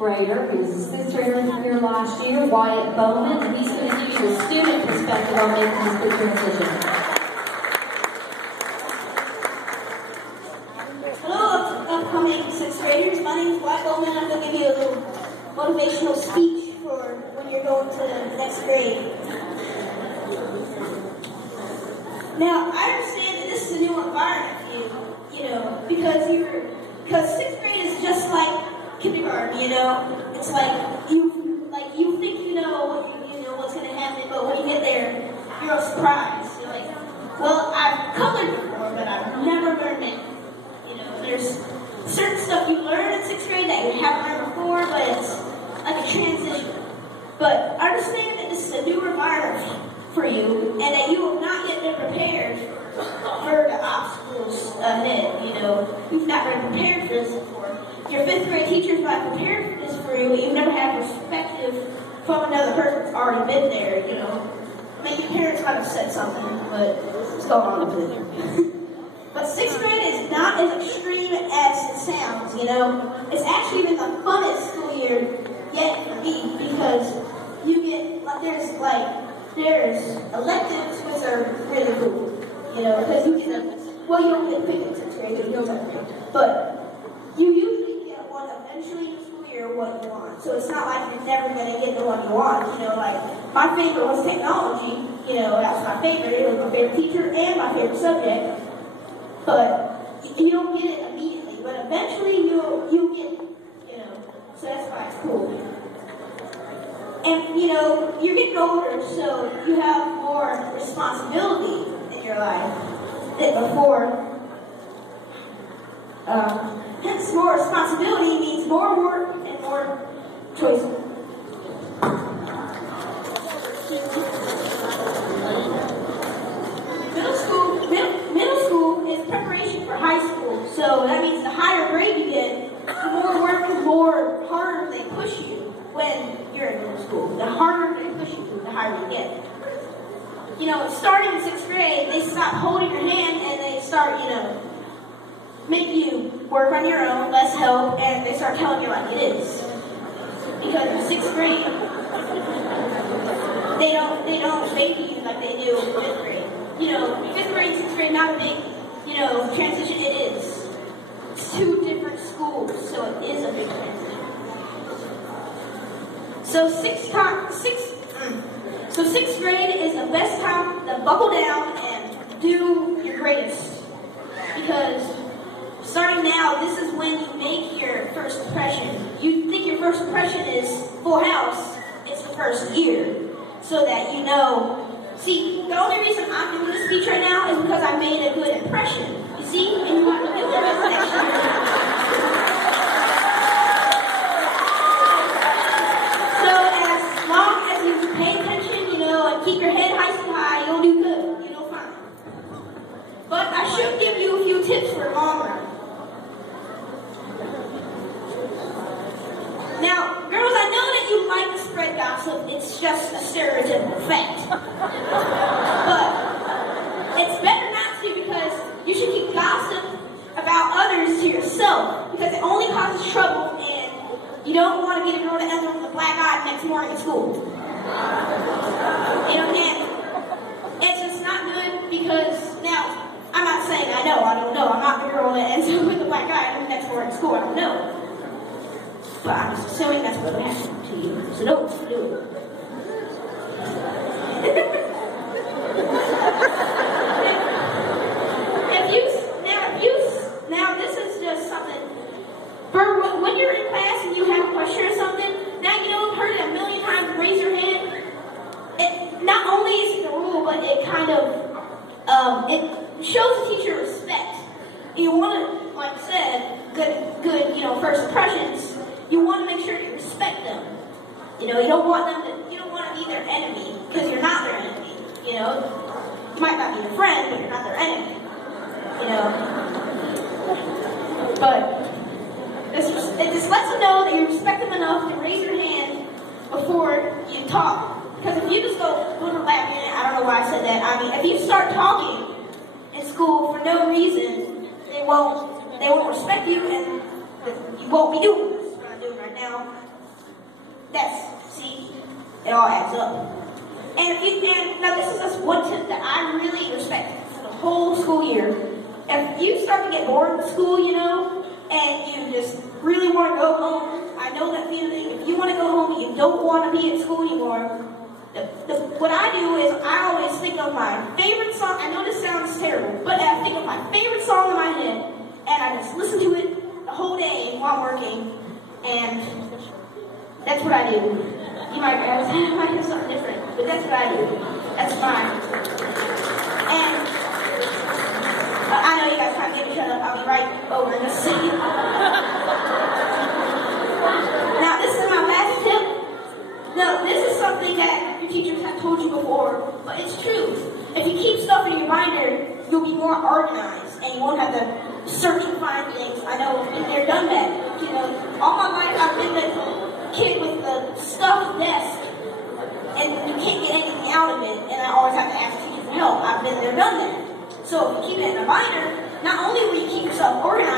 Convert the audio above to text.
grader who's a sister here last year, Wyatt Bowman, and he's going to give you a student perspective on making this big transition. Hello, upcoming 6th graders. My name is Wyatt Bowman. I'm going to give you a little motivational speech for when you're going to the next grade. Now, I understand that this is a new environment for you, because 6th grade is just like kindergarten, It's like you think you know what's going to happen, but when you get there, you're all surprised. You're like, well, I've colored before, but I've never learned it. There's certain stuff you learn in 6th grade that you haven't learned before, but it's like a transition. But understand that this is a new environment for you, and that you have not yet been prepared for the obstacles ahead. You've not been prepared for this before. Your 5th grade teachers might have prepared for this for you, but you've never had perspective from another person that's already been there. Maybe your parents might have said something, but it's going on up there. But 6th grade is not as extreme as it sounds. It's actually been the funnest school year yet for me, because you get there's electives which are really cool. Because you get you don't get picked in 6th grade, so you know that. But you usually get one eventually in the school year what you want. So it's not like you're never going to get the one you want. My favorite was technology. That's my favorite. It was my favorite teacher and my favorite subject. But you don't get it immediately. But eventually you'll get it. So that's why it's cool. And, you're getting older, so you have more responsibility in your life than before. Hence, more responsibility means more work and more choices. Middle school is preparation for high school, so that means the higher grade you get, the more work and more harder they push you when you're in middle school. The harder they push you, the higher you get. Starting in 6th grade, they stop holding your hand and they start, make you work on your own, less help, and they start telling you like it is. Because in 6th grade, they don't baby you like they do in 5th grade. 5th grade, 6th grade, not a big, transition. It is. It's 2 different schools, so it is a big transition. So 6th grade is the best time to buckle down and do your greatest. Because starting now, this is when you make your first impression. You think your first impression is full house. It's the first year. So that you know. See, the only reason I'm doing this speech right now is because I made a good impression. You see? And you want to do the rest next year. So as long as you pay attention, and keep your head high, you'll do good. You'll do fine. But I should give you a few tips for the long run. Now, girls, I know that you like to spread gossip. It's just a stereotypical fact. But it's better not to, because you should keep gossip about others to yourself, because it only causes trouble, and you don't want to get a girl to end up with a black eye next morning at school. It's just not good, because now, I'm not saying I don't know. I'm not the girl that ends up with a black eye next morning at school. I don't know. But I'm just assuming that's what happened to you. So don't do it. Now this is just something. For when you're in class and you have a question or something, now I've heard it a million times, raise your hand. It not only is it the rule, but it kind of it shows the teacher respect. You want to, like I said, good, first impressions. You want to make sure you respect them. You don't want to be their enemy, because you're not their enemy. You might not be their friend, but you're not their enemy. But it just lets them know that you respect them enough to raise your hand before you talk. Because if you just go, I don't know why I said that. I mean, if you start talking in school for no reason, they won't respect you, and you won't be doing this. What I'm doing right now. see, it all adds up. And now this is just one tip that I really respect for the whole school year. If you start to get bored in school, you know, and you just really want to go home, I know that feeling. If you want to go home and you don't want to be at school anymore, what I do is I always think of my favorite song. I know this sounds terrible, but I think of my favorite song in my head, and I just listen to it the whole day while I'm working, and that's what I do. You might have something different, but that's what I do. That's mine. And I know you guys can't get me shut up. I'll be right over in a second. Now, this is my last tip. No, this is something that your teachers have told you before, but it's true. If you keep stuff in your binder, you'll be more organized, and you won't have to search and find things. I know, been there, done that. You know, all my life I've been the kid with the stuffed desk, and you can't get anything out of it, and I always have to ask teachers for help. I've been there, done that. So if you keep it in a binder, not only will you keep yourself organized,